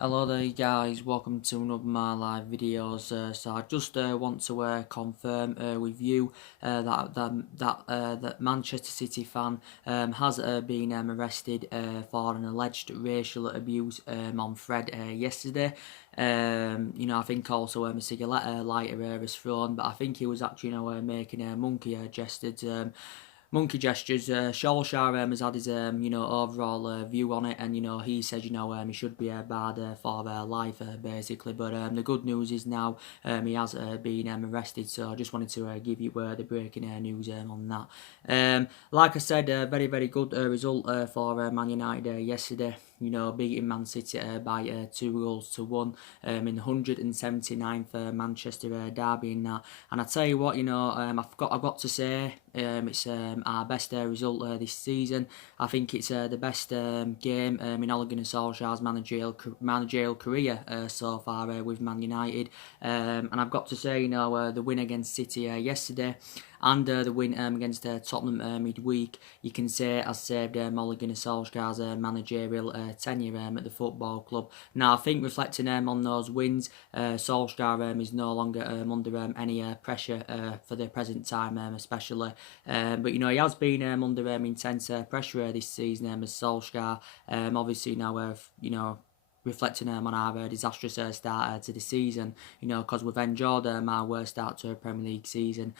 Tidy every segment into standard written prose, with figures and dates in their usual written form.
Hello there guys, welcome to another of my live videos. So I just want to confirm with you that Manchester City fan has been arrested for an alleged racial abuse on Fred yesterday. I think also a cigarette lighter was thrown, but I think he was actually making monkey gestures. Solskjaer has had his overall view on it, and he says he should be barred for life basically. But the good news is now he has been arrested. So I just wanted to give you the breaking news on that. Like I said, very good result for Man United yesterday. Beating Man City by 2 goals to 1 in the 179th Manchester derby in that. And I tell you what, I've got to say, it's our best result this season. I think it's the best game in Ole Gunnar Solskjaer's managerial career so far with Man United. And I've got to say, the win against City yesterday and the win against Tottenham midweek, you can say has saved Ole Gunnar Solskjaer's managerial tenure at the football club. Now, I think reflecting on those wins, Solskjaer is no longer under any pressure for the present time, especially. But he has been under intense pressure this season as Solskjaer. Obviously now, reflecting on our disastrous start to the season, because we've enjoyed our worst start to a Premier League season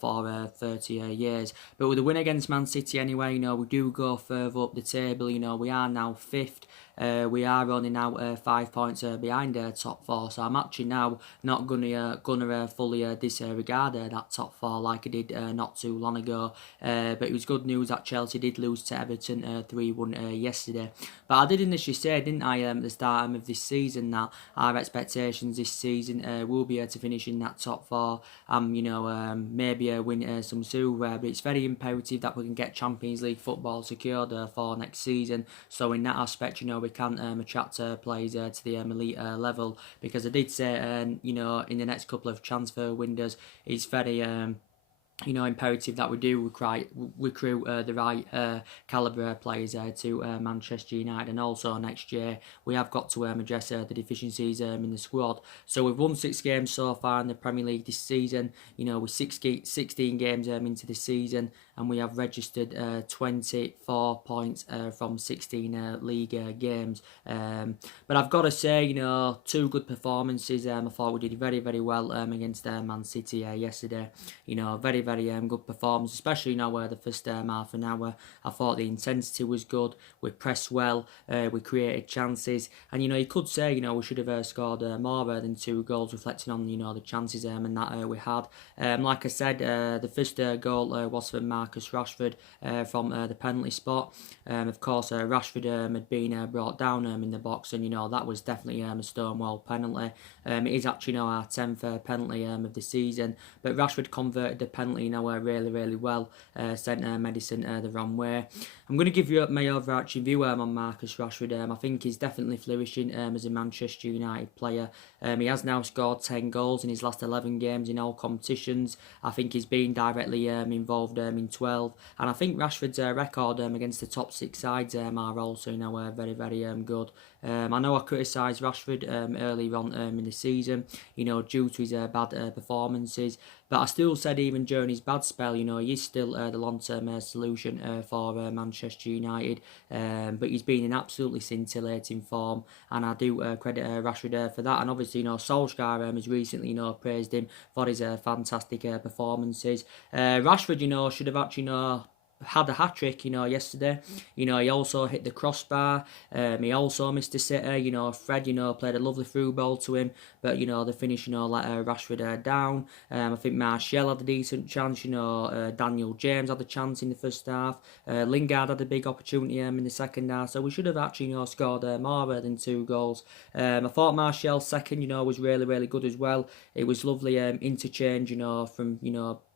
for 30 years. But with the win against Man City anyway, we do go further up the table. We are now fifth. We are only now 5 points behind top four, so I'm actually now not gonna fully disregard that top four like I did not too long ago. But it was good news that Chelsea did lose to Everton 3-1 yesterday. But I did initially say, didn't I, at the start of this season, that our expectations this season will be to finish in that top four. Maybe win some silverware, but it's very imperative that we can get Champions League football secured for next season. So in that aspect, we can attract players to the elite level, because I did say, in the next couple of transfer windows, it's very imperative that we do recruit the right calibre players to Manchester United. And also next year we have got to address the deficiencies in the squad. So we've won 6 games so far in the Premier League this season. We're 16 games into the season, and we have registered 24 points from 16 league games. But I've got to say, 2 good performances. I thought we did very well against Man City yesterday. Very good performance, especially the first half an hour. I thought the intensity was good. We pressed well. We created chances, and you could say we should have scored more than 2 goals, reflecting on the chances and that we had. Like I said, the first goal was for Marcus Rashford from the penalty spot. Of course, Rashford had been brought down in the box, and that was definitely a stonewall penalty. It is actually our 10th penalty of the season, but Rashford converted the penalty really well, sent Madison the wrong way. I'm going to give you my overarching view on Marcus Rashford. I think he's definitely flourishing as a Manchester United player. He has now scored 10 goals in his last 11 games in all competitions. I think he's been directly involved in 12, and I think Rashford's record against the top 6 sides are also very good. I know I criticised Rashford earlier on in the season, due to his bad performances, but I still said even during his bad spell, he is still the long-term solution for Manchester United. But he's been in absolutely scintillating form, and I do credit Rashford for that. And obviously, Solskjaer has recently, praised him for his fantastic performances. Rashford, should have actually, had a hat-trick, yesterday. He also hit the crossbar. He also missed a sitter. Fred, played a lovely through ball to him, but, the finish, let Rashford down. I think Martial had a decent chance. Daniel James had a chance in the first half. Lingard had a big opportunity in the second half. So we should have actually, scored more than 2 goals. I thought Martial's second, was really good as well. It was lovely interchange, from,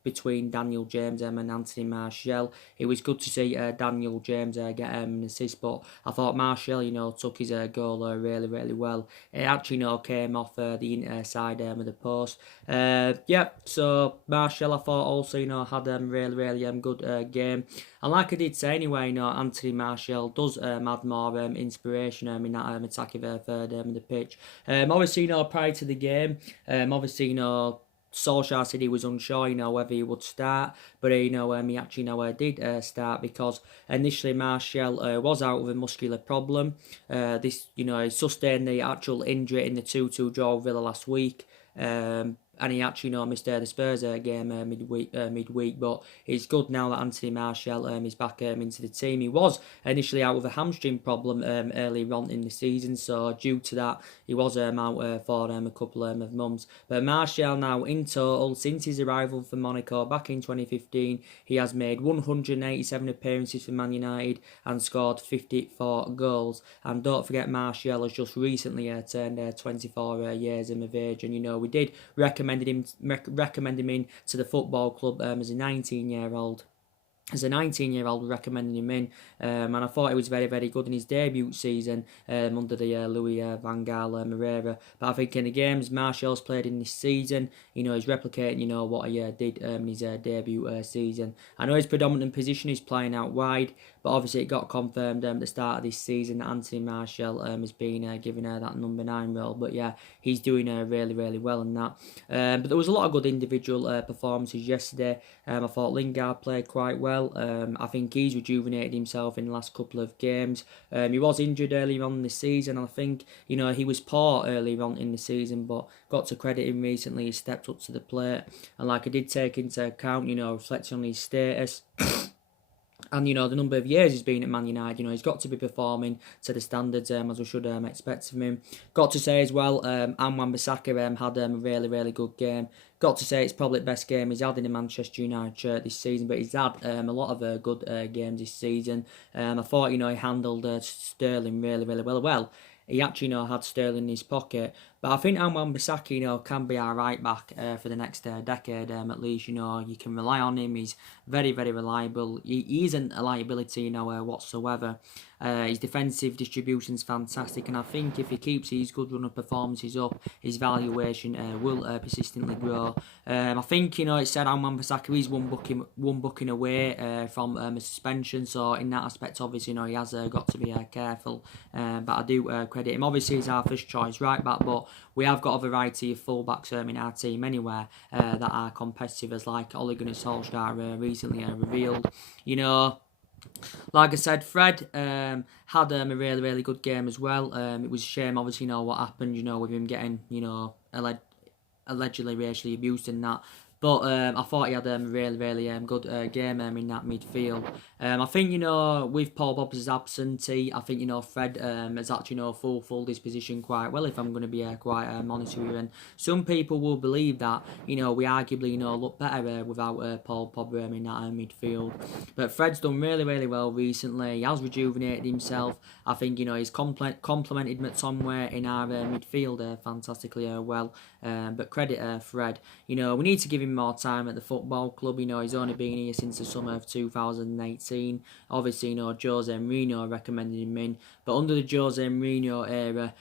between Daniel James and Anthony Martial. It was good to see Daniel James get an assist, but I thought Martial, took his goal really, really well. It actually, came off the inside of the post. Yeah, so Martial, I thought also, had a really, really good game. And like I did say anyway, Anthony Martial does add more inspiration in that attacking third of the pitch. Obviously, prior to the game, obviously, Solsjaker said he was unsure, whether he would start, but he actually did start because initially Martial was out with a muscular problem. This, he sustained the actual injury in the 2-2 draw with Villa last week. And he actually missed the Spurs game midweek, but it's good now that Anthony Martial is back into the team. He was initially out with a hamstring problem early on in the season, so due to that, he was out for a couple of months. But Martial now, in total, since his arrival for Monaco back in 2015, he has made 187 appearances for Man United and scored 54 goals. And don't forget, Martial has just recently turned 24 years of age, and we did recommend him in to the football club as a 19-year-old. As a 19-year-old, recommending him in, and I thought he was very, very good in his debut season under the Louis van Gaal Moreira. But I think in the games Martial's played in this season, he's replicating, what he did in his debut season. I know his predominant position is playing out wide, but obviously it got confirmed at the start of this season that Anthony Martial has been given that number 9 role. But yeah, he's doing really, really well in that. But there was a lot of good individual performances yesterday. I thought Lingard played quite well. I think he's rejuvenated himself in the last couple of games. He was injured earlier on in the season. I think, he was poor earlier on in the season, but got to credit him recently. He stepped up to the plate. And like I did take into account, reflecting on his status, and, the number of years he's been at Man United, he's got to be performing to the standards as we should expect from him. Got to say as well, Wan-Bissaka had a really, really good game. Got to say it's probably the best game he's had in a Manchester United shirt this season, but he's had a lot of good games this season. I thought, he handled Sterling really, really well. He actually, had Sterling in his pocket. But I think Wan-Bissaka, can be our right back for the next decade at least. You can rely on him. He's very, very reliable. He isn't a liability, whatsoever. His defensive distribution's fantastic, and I think if he keeps these good run of performances up, his valuation will persistently grow. I think, it said Wan-Bissaka is one booking away from a suspension, so in that aspect, obviously, he has got to be careful. But I do credit him. Obviously, he's our first choice right back, but we have got a variety of fullbacks in our team anywhere that are competitive, as like Ole Gunnar Solskjaer recently revealed. Like I said, Fred had a really, really good game as well. It was a shame, obviously, what happened, with him getting, allegedly racially abused and that. But I thought he had a really, really good game in that midfield. I think, with Paul Pogb's absentee, I think, Fred has actually, fulfilled his position quite well, if I'm going to be quite honest with you. And some people will believe that, we arguably, look better without Paul Pogba in that midfield. But Fred's done really, really well recently. He has rejuvenated himself. I think, he's complemented McTominay in our midfield fantastically well. But credit Fred. We need to give him more time at the football club. He's only been here since the summer of 2018. Obviously, Jose Mourinho recommended him in. But under the Jose Mourinho era,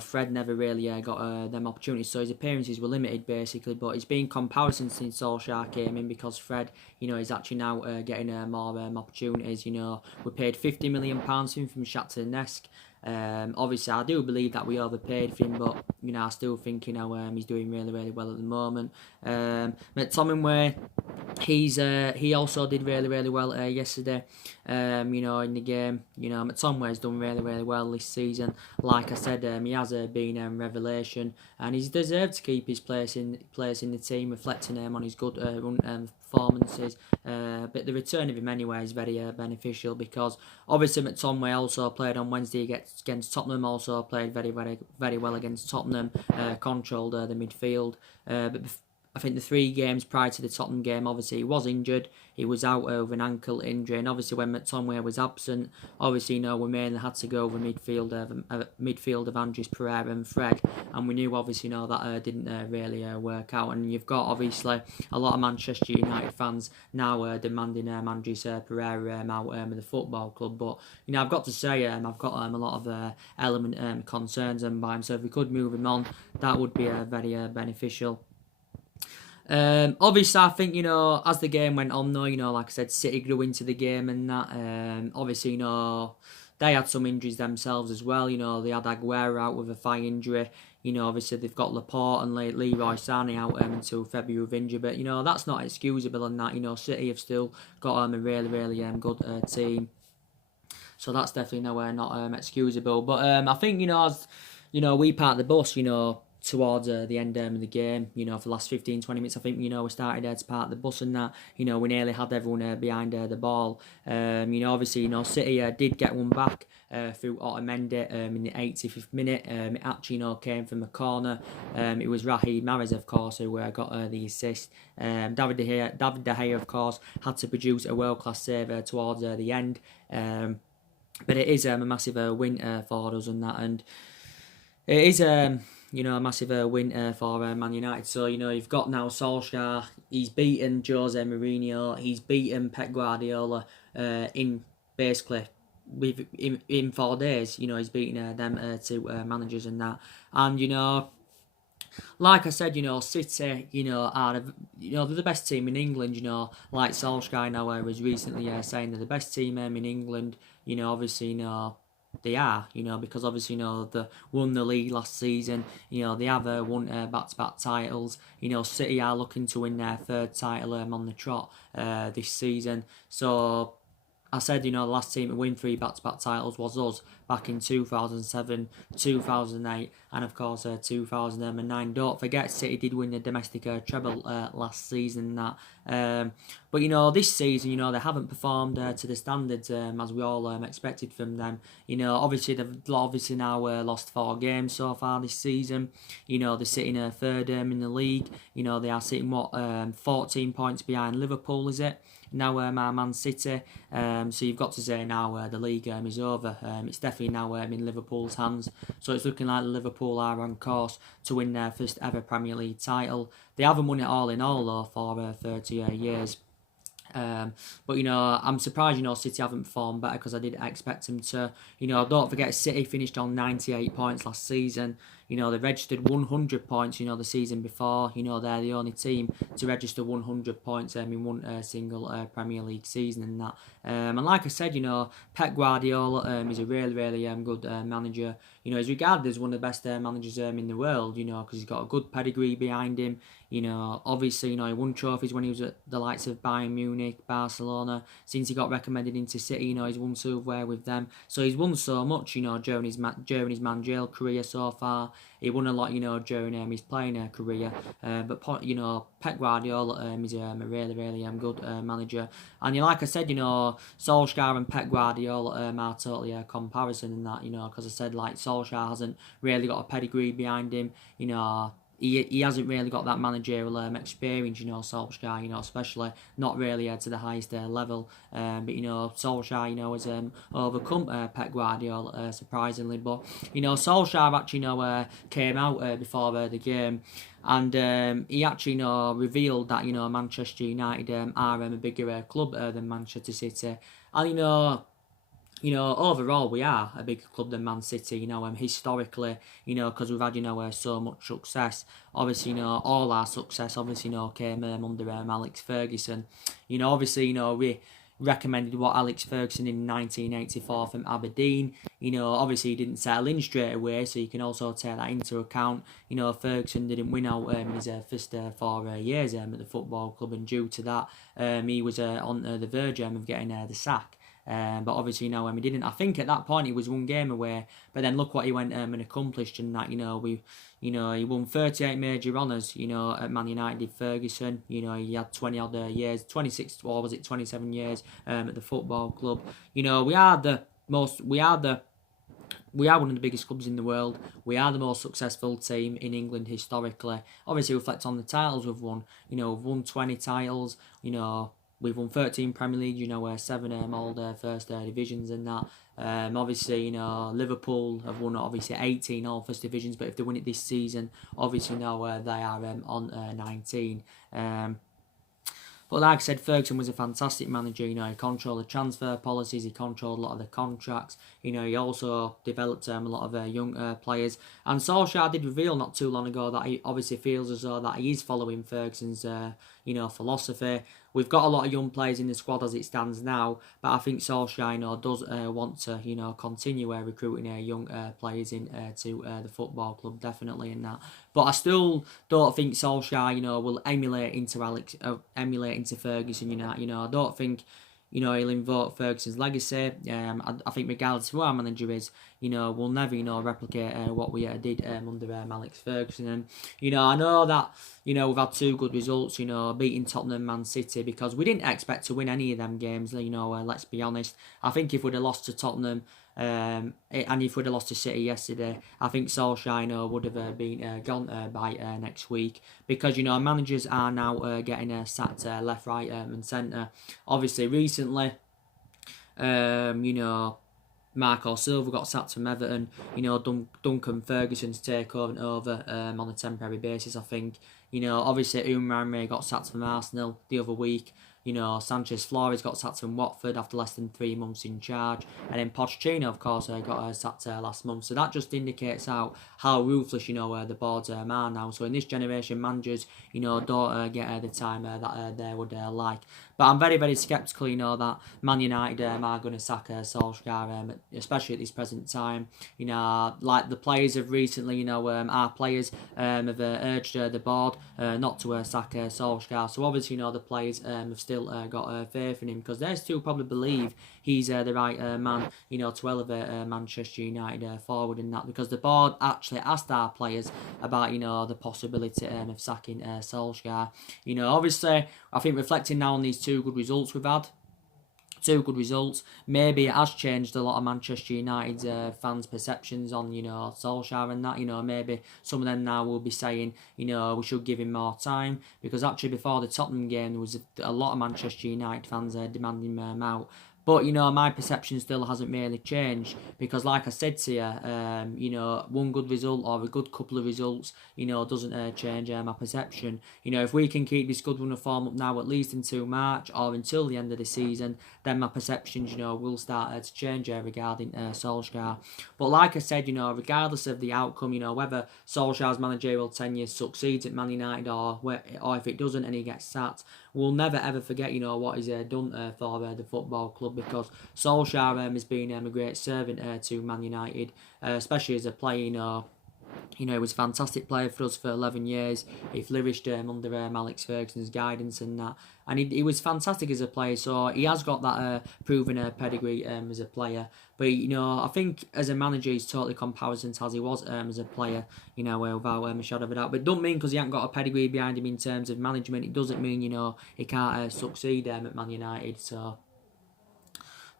Fred never really got them opportunities. So his appearances were limited, basically. But it's been comparison since Solskjaer came in, because Fred, is actually now getting more opportunities. We paid £50 million for him from Shakhtar Donetsk. Obviously, I do believe that we overpaid for him, but I still think he's doing really, really well at the moment. McTominay, he also did really, really well yesterday. In the game, McTominay's done really, really well this season. Like I said, he has been revelation, and he's deserved to keep his place in the team, reflecting on his good performances. But the return of him anyway is very beneficial, because obviously McTominay also played on Wednesday against Tottenham, also played very, very, very well against Tottenham, controlled the midfield. But I think the 3 games prior to the Tottenham game, obviously he was injured. He was out over an ankle injury, and obviously when McTominay was absent, obviously we mainly had to go over midfield of Andres Pereira and Fred, and we knew obviously that didn't really work out. And you've got obviously a lot of Manchester United fans now demanding Andres Pereira out of the football club. But I've got to say I've got a lot of concerns by him. So if we could move him on, that would be very beneficial. Obviously, I think, as the game went on, though, like I said, City grew into the game and that. Obviously, they had some injuries themselves as well. They had Aguero out with a thigh injury. Obviously, they've got Laporte and Leroy Sané out until February with injury. But, that's not excusable and that. City have still got a really, really good team. So that's definitely not excusable. But I think, as, we part the bus, towards the end of the game, for the last 15-20 minutes, I think, we started to part the bus and that, we nearly had everyone behind the ball. Obviously, City did get one back through Otamendi in the 85th minute. It actually, came from a corner. It was Raheem Mahrez, of course, who got the assist. David De Gea, of course, had to produce a world-class save towards the end. But it is a massive win for us and that, and it is a massive win for Man United. So, you've got now Solskjaer. He's beaten Jose Mourinho. He's beaten Pep Guardiola in basically in 4 days. He's beaten them 2 managers and that. And, like I said, City, are they're the best team in England. Like Solskjaer now was recently saying they're the best team in England. Obviously, they are, because obviously, they won the league last season. They have won back-to-back titles. City are looking to win their 3rd title on the trot this season. So I said, the last team to win 3 back-to-back titles was us back in 2007, 2008, and of course 2009. Don't forget, City did win the domestic treble last season. But this season, they haven't performed to the standards as we all expected from them. Obviously they've now lost 4 games so far this season. They're sitting 3rd in the league. They are sitting 14 points behind Liverpool, is it? Now Man City. So you've got to say now the league is over. It's definitely now in Liverpool's hands. So it's looking like Liverpool are on course to win their first ever Premier League title. They haven't won it all in all though for 30 years. But I'm surprised City haven't performed better, because I did expect them to. Don't forget, City finished on 98 points last season. They registered 100 points, the season before. They're the only team to register 100 points in one single Premier League season and that. And like I said, Pep Guardiola is a really, really good manager. He's regarded as one of the best managers in the world, because he's got a good pedigree behind him. Obviously, he won trophies when he was at the likes of Bayern Munich, Barcelona. Since he got recommended into City, he's won silverware with them. So he's won so much, during his managerial career so far. He won a lot, during his playing career. But Pep Guardiola is a really, really good manager. And like I said, Solskjaer and Pep Guardiola are totally a comparison in that, because I said, like, Solskjaer hasn't really got a pedigree behind him. He hasn't really got that managerial experience, Solskjaer, especially not really to the highest level. But, Solskjaer, has overcome Pep Guardiola, surprisingly. But, Solskjaer actually, came out before the game, and he actually, revealed that, Manchester United are a bigger club than Manchester City. And, overall we are a bigger club than Man City, historically, because we've had, so much success. Obviously, all our success, obviously, came under Alex Ferguson. Obviously, we recommended Alex Ferguson in 1984 from Aberdeen. Obviously he didn't settle in straight away, so you can also take that into account. Ferguson didn't win out in his first 4 years at the football club, and due to that, he was on the verge of getting the sack. But obviously, he didn't. I think at that point he was 1 game away. But then look what he went and accomplished, and that he won 38 major honours. At Man United, did Ferguson. He had 20 odd years, 26 or was it 27 years at the football club. We are the we are one of the biggest clubs in the world. We are the most successful team in England historically. Obviously, reflect on the titles we've won. We've won 20 titles. We've won 13 Premier League. 7 all the first divisions and that. Obviously, Liverpool have won obviously 18 all first divisions. But if they win it this season, obviously now they are on 19. But like I said, Ferguson was a fantastic manager. He controlled the transfer policies, he controlled a lot of the contracts. He also developed a lot of young players. And Solskjaer did reveal not too long ago that he obviously feels as though that he is following Ferguson's philosophy. We've got a lot of young players in the squad as it stands now, but I think Solskjaer does want to continue recruiting young players to the football club, definitely in that. But I still don't think Solskjaer will emulate into Ferguson. I don't think he'll invoke Ferguson's legacy. I think regardless of who our manager is, we'll never, replicate what we did under Alex Ferguson. And, I know that, we've had 2 good results, beating Tottenham, Man City, because we didn't expect to win any of them games, let's be honest. I think if we'd have lost to Tottenham, and if we'd have lost to City yesterday, I think Solskjaer would have been gone by next week, because managers are now getting sacked left, right, and centre. Obviously, recently, Marco Silva got sacked from Everton. Duncan Ferguson's taken over on a temporary basis, I think. Obviously, Umar got sacked from Arsenal the other week. Sanchez Flores got sacked from Watford after less than 3 months in charge. And then Pochettino, of course, got sacked last month. So that just indicates how ruthless, the boards are now. So in this generation, managers, don't get the time that they would like. But I'm very, very sceptical, that Man United are going to sack Solskjaer, especially at this present time. Like the players have recently, our players have urged the board not to sack Solskjaer. So obviously, the players have still got faith in him, because they still probably believe he's the right man, to elevate Manchester United forward in that, because the board actually asked our players about, the possibility of sacking Solskjaer. Obviously, I think reflecting now on these 2 good results we've had, 2 good results. Maybe it has changed a lot of Manchester United's fans' perceptions on, Solskjaer and that. Maybe some of them now will be saying, we should give him more time. Because actually before the Tottenham game, there was a lot of Manchester United fans demanding him out. But, my perception still hasn't really changed, because like I said to you, one good result or a good couple of results, doesn't change my perception. If we can keep this good run of form up now, at least until March or until the end of the season, then my perceptions, will start to change regarding Solskjaer. But like I said, regardless of the outcome, whether Solskjaer's managerial tenure succeeds at Man United or if it doesn't and he gets sacked, we'll never ever forget, what he's done for the football club, because Solskjaer has been a great servant to Man United, especially as a player. He was a fantastic player for us for 11 years. He flourished under Alex Ferguson's guidance and that. And he was fantastic as a player, so he has got that proven pedigree as a player. But, I think as a manager, he's totally comparison as he was as a player, without a shadow of a doubt. But it doesn't mean because he hasn't got a pedigree behind him in terms of management, it doesn't mean, he can't succeed at Man United, so...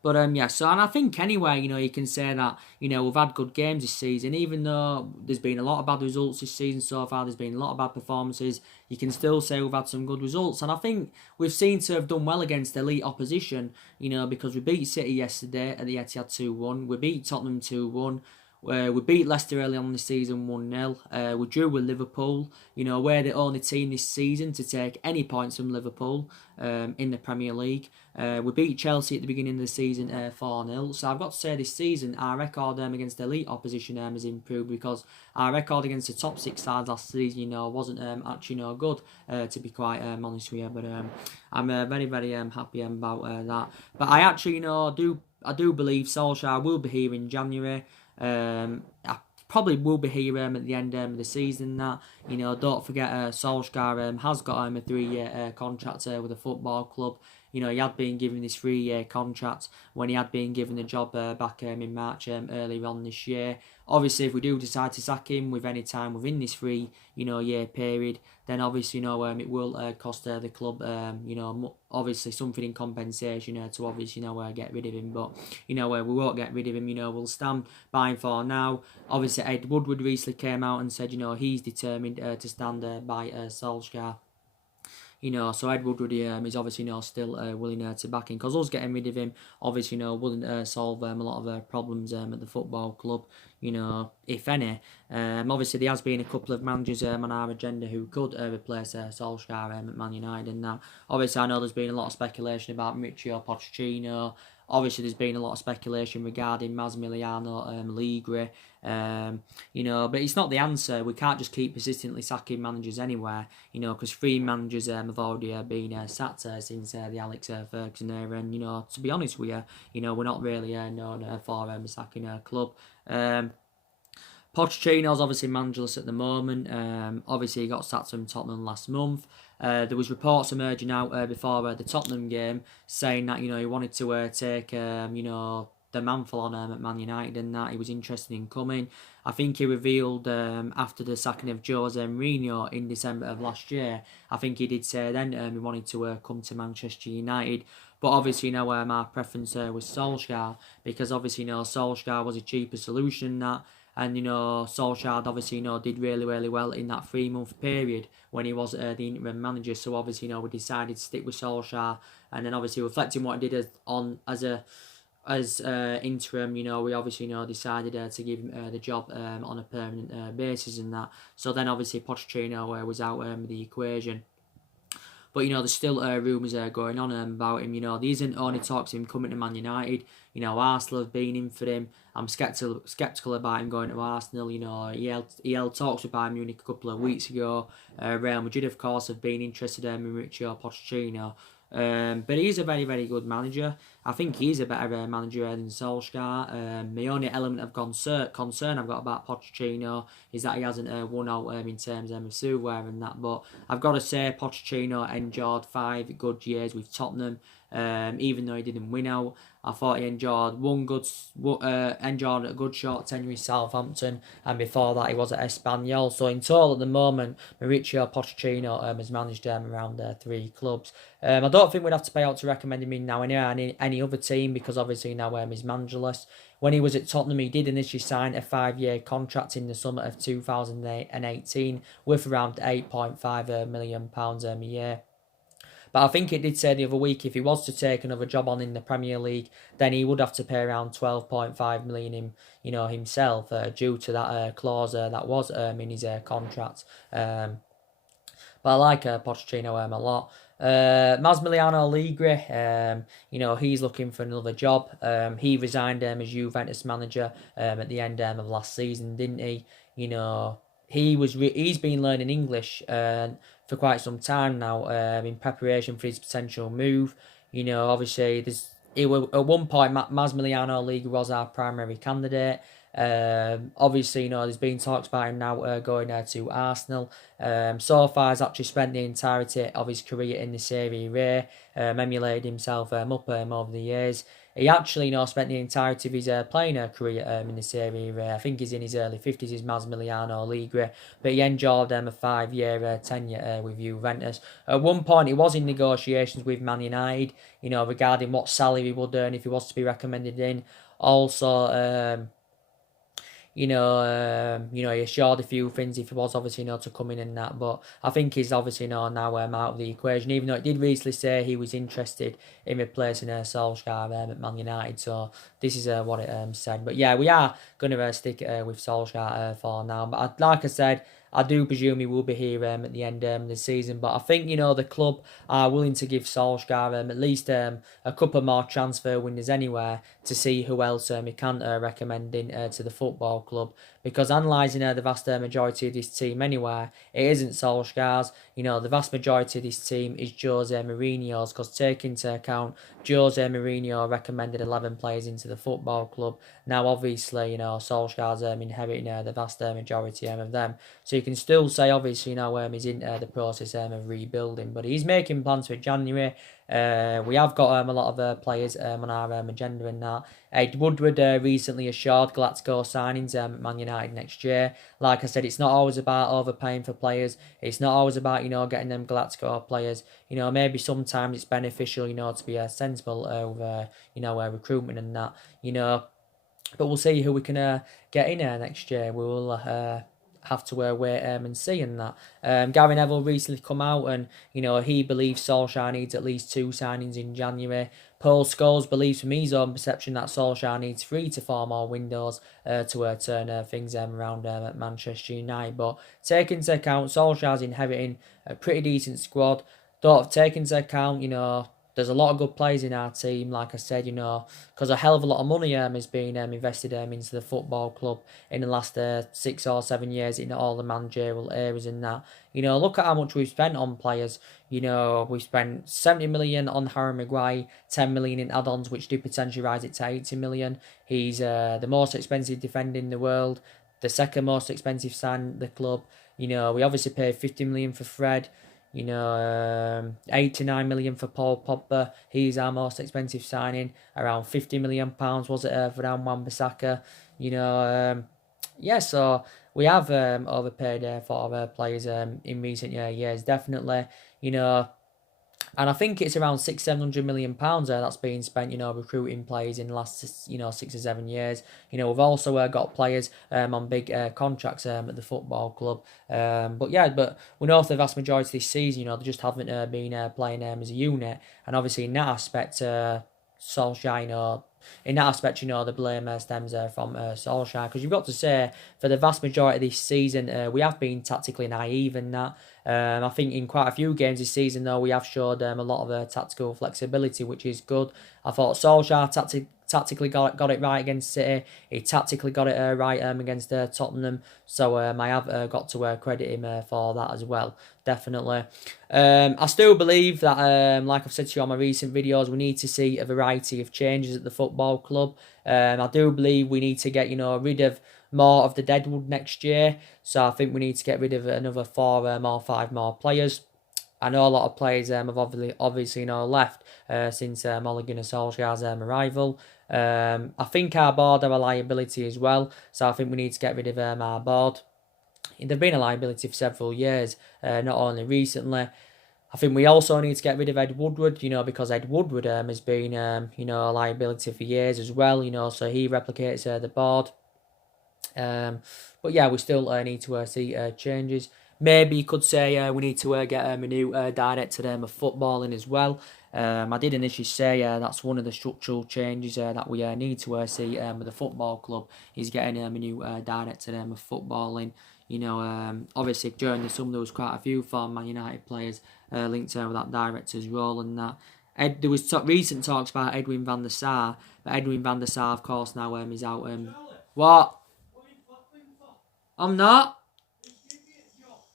But so, and I think anyway, you can say that, we've had good games this season, even though there's been a lot of bad results this season so far, there's been a lot of bad performances, you can still say we've had some good results. And I think we've seen to have done well against elite opposition, because we beat City yesterday at the Etihad 2-1, we beat Tottenham 2-1, we beat Leicester early on in the season 1-0. We drew with Liverpool. We're the only team this season to take any points from Liverpool in the Premier League. We beat Chelsea at the beginning of the season 4-0. So I've got to say this season our record against elite opposition has improved, because our record against the top 6 sides last season wasn't actually good, to be quite honest with you. But I'm very, very happy about that. But I actually I do believe Solskjaer will be here in January. I probably will be here at the end of the season. That don't forget, Solskjaer has got a 3-year contract with the football club. You know, he had been given this 3-year contract when he had been given the job back in March earlier on this year. Obviously, if we do decide to sack him with any time within this year period, then obviously, it will cost the club, obviously something in compensation to obviously, get rid of him. But, we won't get rid of him, we'll stand by him for now. Obviously, Ed Woodward recently came out and said, he's determined to stand by Solskjaer. So Ed Woodward is obviously still willing to back him, because us getting rid of him obviously wouldn't solve a lot of problems at the football club, if any. Obviously there has been a couple of managers on our agenda who could replace Solskjaer at Man United, and that. Obviously I know there's been a lot of speculation about Mauricio Pochettino. Obviously, there's been a lot of speculation regarding Massimiliano Allegri, but it's not the answer. We can't just keep persistently sacking managers anywhere, because 3 managers have already been sacked since the Alex Ferguson era. And, to be honest with you, we're not really known for sacking a club. Pochettino's obviously managerless at the moment. Obviously, he got sacked from Tottenham last month. There was reports emerging out before the Tottenham game saying that he wanted to take the mantle on at Man United, and that he was interested in coming. I think he revealed after the sacking of Jose Mourinho in December of last year, I think he did say then he wanted to come to Manchester United. But obviously, my preference was Solskjaer, because obviously, Solskjaer was a cheaper solution than that. And, Solskjaer obviously, did really, really well in that 3-month period when he was the interim manager. So obviously, we decided to stick with Solskjaer. And then obviously reflecting what he did as interim, we obviously, decided to give him the job on a permanent basis and that. So then obviously Pochettino was out of the equation. But, there's still rumours going on about him. There isn't only talks of him coming to Man United. Arsenal have been in for him. I'm sceptical about him going to Arsenal. He held talks with Bayern Munich a couple of weeks ago. Real Madrid, of course, have been interested in Mauricio Pochettino. But he's a very, very good manager. I think he's a better manager than Solskjaer. The only element of concern I've got about Pochettino is that he hasn't won out in terms of silverware and that. But I've got to say, Pochettino enjoyed 5 good years with Tottenham. Even though he didn't win out, I thought he enjoyed a good short tenure with Southampton, and before that he was at Espanyol. So in total at the moment, Mauricio Pochettino has managed around 3 clubs. I don't think we'd have to pay out to recommend him in now any other team, because obviously now he's managerless. When he was at Tottenham, he did initially sign a 5-year contract in the summer of 2018 with around £8.5 million a year. But I think it did say the other week, if he was to take another job on in the Premier League, then he would have to pay around 12.5 million himself due to that clause that was in his contract. But I like Pochettino a lot. Massimiliano Allegri, he's looking for another job. He resigned as Juventus manager at the end of last season, didn't he? He's been learning English for quite some time now in preparation for his potential move. Obviously, at one point, Massimiliano Allegri was our primary candidate. Obviously, there's been talks about him now going to Arsenal. So far, he's actually spent the entirety of his career in the Serie A, emulated himself up over the years. He actually spent the entirety of his playing career in the Serie A. I think he's in his early 50s, is Massimiliano Allegri, but he enjoyed a 5-year tenure with Juventus. At one point, he was in negotiations with Man United, regarding what salary he would earn if he was to be recommended in. Also, he assured a few things if he was obviously to come in and that, but I think he's obviously now out of the equation, even though it did recently say he was interested in replacing Solskjaer at Man United. So this is what it said. But yeah, we are going to stick with Solskjaer for now. But like I said, I do presume he will be here at the end of the season. But I think, the club are willing to give Solskjaer at least a couple more transfer windows anywhere to see who else he can recommend in to the football club. Because analysing the vast majority of this team anywhere, it isn't Solskjaer's. The vast majority of this team is Jose Mourinho's, because take into account Jose Mourinho recommended 11 players into the football club. Now, obviously, Solskjaer's inheriting the vast majority of them. So you can still say, obviously, he's in the process of rebuilding. But he's making plans for January. We have got a lot of players on our agenda in that. Ed Woodward recently assured Glasgow signings at Man United next year. Like I said, it's not always about overpaying for players. It's not always about, getting them Glasgow players. Maybe sometimes it's beneficial, to be sensible over, recruitment and that, But we'll see who we can get in next year. We will have to wait and see and that. Gary Neville recently come out and, he believes Solskjaer needs at least 2 signings in January. Paul Scholes believes from his own perception that Solskjaer needs 3 to 4 more windows to turn things around at Manchester United. But taking into account Solskjaer's inheriting a pretty decent squad, taking into account, there's a lot of good players in our team, like I said, because a hell of a lot of money has been invested into the football club in the last 6 or 7 years in all the managerial areas and that. Look at how much we've spent on players. We've spent 70 million on Harry Maguire, 10 million in add-ons, which do potentially rise it to 80 million. He's the most expensive defender in the world, the second most expensive sign at the club. We obviously paid 50 million for Fred. 89 million for Paul Pogba. He's our most expensive signing. Around 50 million pounds was it for Wan-Bissaka. So we have overpaid for players in recent years, definitely. And I think it's around 600-700 million pounds that's been spent, recruiting players in the last, 6 or 7 years. We've also got players on big contracts at the football club. But we know for the vast majority of this season, they just haven't been playing as a unit. And obviously in that aspect, Solskjaer, in that aspect, the blame stems from Solskjaer. Because you've got to say, for the vast majority of this season, we have been tactically naive in that. I think in quite a few games this season, though, we have showed a lot of tactical flexibility, which is good. I thought Solskjaer tactically got it right against City. He tactically got it right against Tottenham. So I have got to credit him for that as well, definitely. I still believe that, like I've said to you on my recent videos, we need to see a variety of changes at the football club. I do believe we need to get, rid of more of the deadwood next year. So I think we need to get rid of another 4 or 5 more players. I know a lot of players have obviously left since Ole Gunnar Solskjaer's arrival. I think our board are a liability as well, so I think we need to get rid of our board. They've been a liability for several years, not only recently. I think we also need to get rid of Ed Woodward, because Ed Woodward has been, a liability for years as well, so he replicates the board. But yeah, we still need to see changes. Maybe you could say we need to get a new director of footballing as well. I did initially say that's one of the structural changes that we need to see with the football club is getting a new director of footballing. Obviously during the summer there was quite a few former Man United players linked with that director's role and that. There was recent talks about Edwin van der Sar, but Edwin van der Sar, of course, now is out. What? I'm not.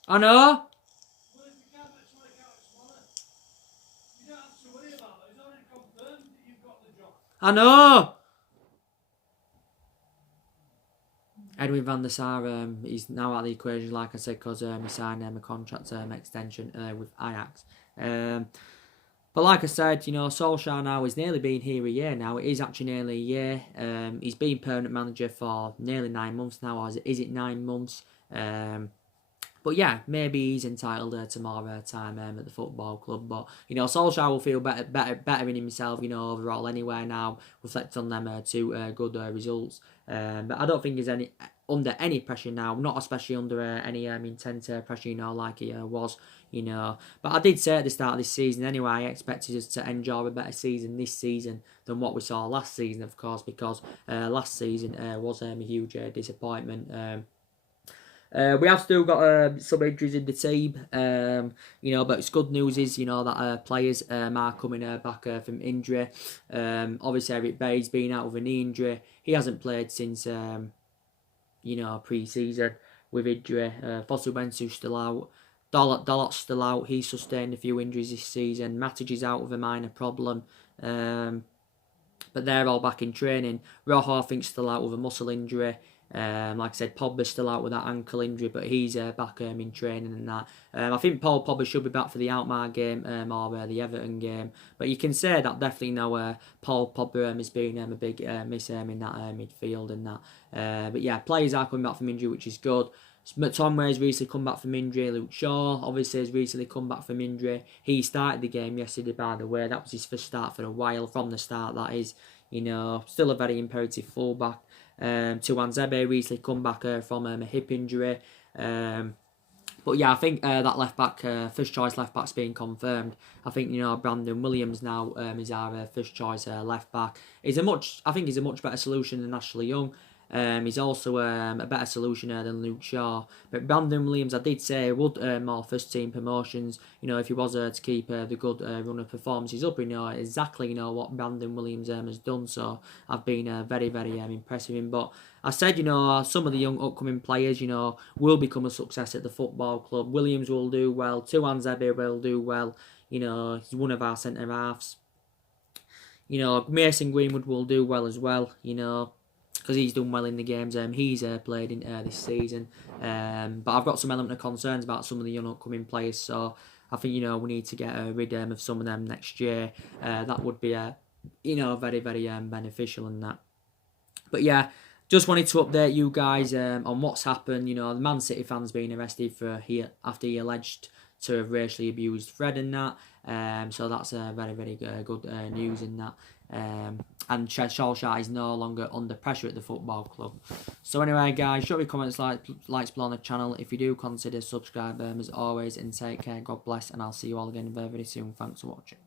I know. I know. Edwin van der Sar is now out of the equation, like I said, because he signed a contract extension with Ajax. But like I said, Solskjaer now has nearly been here a year now. It is actually nearly a year. He's been permanent manager for nearly 9 months now, or is it 9 months? But yeah, maybe he's entitled to more time at the football club. But Solskjaer will feel better in himself, overall anyway now, reflect on them 2 good results. But I don't think he's under any pressure now, not especially under any intense pressure, like he was, But I did say at the start of this season anyway, I expected us to enjoy a better season this season than what we saw last season, of course, because last season was a huge disappointment. We have still got some injuries in the team, but it's good news is, that players are coming back from injury. Obviously, Eric Bailly's been out with a knee injury. He hasn't played since, pre-season with injury. Fosu Bensu's still out. Dalot's still out. He's sustained a few injuries this season. Matic is out with a minor problem. But they're all back in training. Rojo, I think, still out with a muscle injury. Like I said, Pogba's still out with that ankle injury, but he's back in training and that. I think Paul Pogba should be back for the Alkmaar game or the Everton game. But you can say that definitely now Paul Pogba has been a big miss in that midfield and that. But yeah, players are coming back from injury, which is good. McTominay's recently come back from injury. Luke Shaw obviously has recently come back from injury. He started the game yesterday, by the way. That was his first start for a while. From the start, that is. Still a very imperative fullback. Tuanzebe recently come back from a hip injury. But yeah, I think that left back, first choice left back's being confirmed. I think Brandon Williams now is our first choice left back. I think he's a much better solution than Ashley Young. He's also a better solution than Luke Shaw. But Brandon Williams, I did say, would more first team promotions. If he was to keep the good run of performances up, exactly what Brandon Williams has done. So I've been very, very impressed with him. But I said, some of the young upcoming players, will become a success at the football club. Williams will do well. Tuanzebe will do well. He's one of our centre halves. Mason Greenwood will do well as well. Because he's done well in the games he's played in this season. But I've got some element of concerns about some of the young upcoming players. So I think we need to get rid of some of them next year. That would be very, very beneficial in that. But yeah, just wanted to update you guys on what's happened. The Man City fans being arrested after he alleged to have racially abused Fred and that. So that's very, very good news in that. And Solsjaker is no longer under pressure at the football club. So anyway, guys, drop your comments, likes below on the channel. If you do, consider subscribing as always, and take care. God bless, and I'll see you all again very, very soon. Thanks for watching.